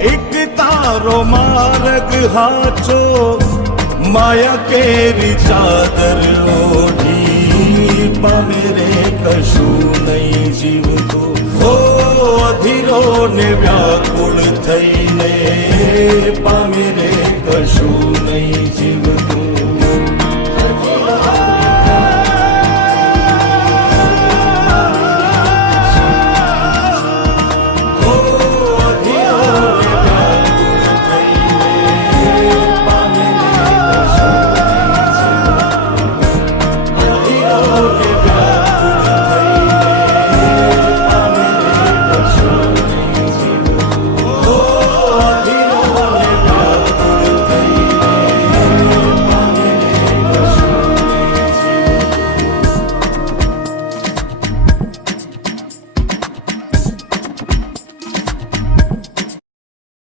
એક તારો માર્ગ હાચો માયા કેરી ચાદર ઓઢી પામે રે કશું નહીં જીવતો હો અધીરો ને વ્યાકુળ થઈને પામે